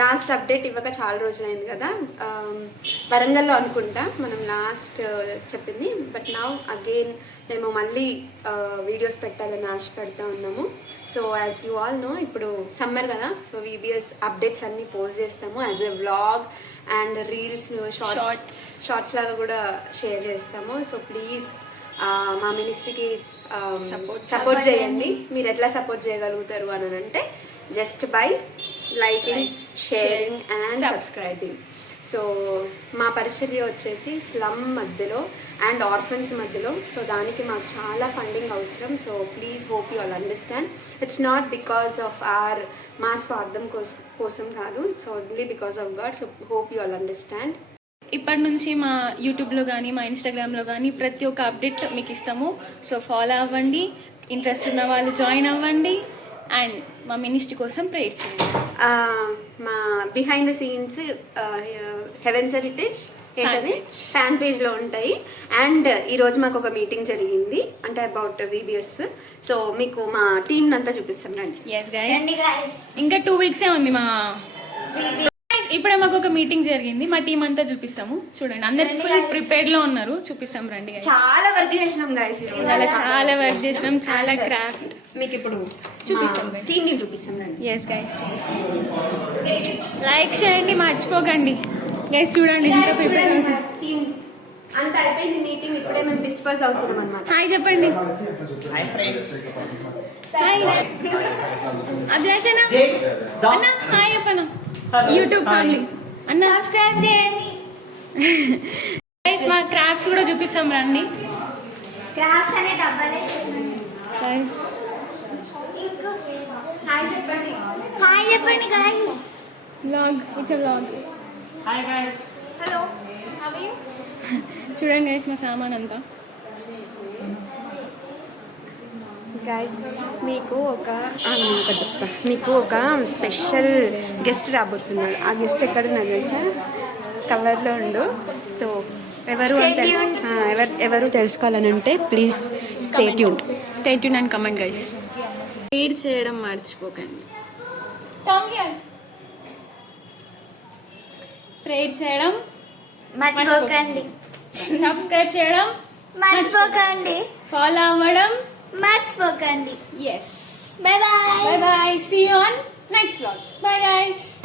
Last update ఇవ్వక చాలా రోజులైంది కదా. వరంగల్లో అనుకుంటా మనం లాస్ట్ చెప్పింది. బట్ నౌ అగైన్ మేము మళ్ళీ వీడియోస్ పెట్టాలని ఆశపడుతూ ఉన్నాము. So as you all know ఇప్పుడు సమ్మర్ కదా, సో వీబీఎస్ అప్డేట్స్ అన్నీ పోస్ట్ చేస్తాము as a vlog and reels shorts లాగా కూడా షేర్ చేస్తాము. సో ప్లీజ్ మా మినిస్ట్రీకి సపోర్ట్ చేయండి. మీరు ఎట్లా సపోర్ట్ చేయగలుగుతారు అని అంటే just by liking, sharing and subscribing. So మా పరిచర్య వచ్చేసి స్లమ్ మధ్యలో అండ్ ఆర్ఫన్స్ మధ్యలో. సో దానికి మాకు చాలా ఫండింగ్ అవసరం. So please hope you all understand. It's not because of మా స్వార్థం కోసం కాదు, it's only because of God. So hope you all understand. ఇప్పటి నుంచి మా యూట్యూబ్లో కానీ మా ఇన్స్టాగ్రామ్లో కానీ ప్రతి ఒక్క అప్డేట్ మీకు ఇస్తాము. సో ఫాలో అవ్వండి, ఇంట్రెస్ట్ ఉన్న వాళ్ళు జాయిన్ అవ్వండి అండ్ మా మినిస్ట్రీ కోసం ప్రేయర్ చేయండి. మా behind the scenes heavens heritage ఏంటది ఫ్యాన్ పేజ్లో ఉంటాయి. అండ్ ఈరోజు మాకు ఒక మీటింగ్ జరిగింది అంటే అబౌట్ వీబీఎస్. సో మీకు మా టీమ్ అంతా చూపిస్తాం రండి. ఎస్ గైస్, ఇంకా 2 వీక్సే ఉంది మా ఇప్పుడే మాకు ఒక మీటింగ్ జరిగింది. మా టీం అంతా చూపిస్తాము చూడండి. అందరు ఫుల్ ప్రిపేర్డ్ లో ఉన్నారు. చూపిస్తాం రండి. చాలా వర్క్ చేసినాం గైస్, చాలా వర్క్ చేసినాం, చాలా క్రాఫ్ట్. మీకు ఇప్పుడు చూపిస్తాం టీమ్ చూపిస్తాం రండి. ఎస్ గైస్ చూపిస్తాం. లైక్ చేయండి మర్చిపోకండి గైస్. చూడండి ఎంత ప్రిపేర్ అవుతుంది. టీమ్ అంతా అయిపోయింది. మీటింగ్ ఇప్పుడే మేము డిస్కస్ అవుతున్నాం అన్నమాట. హాయ్ చెప్పండి. హాయ్ అభిలాషణ అన్న, హాయ్ చెప్పనా యూట్యూబ్ ఫ్యామిలీ అన్న. సబ్స్క్రైబ్ చేయండి గైస్. మా క్రాఫ్ట్స్ కూడా చూపిస్తాం రండి. క్రాఫ్ట్స్ అనే డబ్బాలే గైస్. హాయ్ చెప్పండి. హాయ్ చెప్పండి guys. Vlog, it's a vlog. Hi guys. Hello, how are you? చూడండి గైస్ మా సామాన్ అంతా. గైస్ మీకు చెప్తా. మీకు ఒక స్పెషల్ గెస్ట్ రాబోతున్నాడు. ఆ గెస్ట్ ఎక్కడున్నారు తెలుసా? కవర్లో ఉండు. సో ఎవరు తెలుసుకోవాలని అంటే please stay tune and comment guys. Read చేయడం మర్చిపోకండి. ప్రేయర్ చేయడం మర్చిపోకండి. సబ్స్క్రైబ్ చేయడం మర్చిపోకండి. ఫాలో అవ్వడం మర్చిపోకండి. yes. Bye bye. Bye bye. See you on next vlog. Bye guys.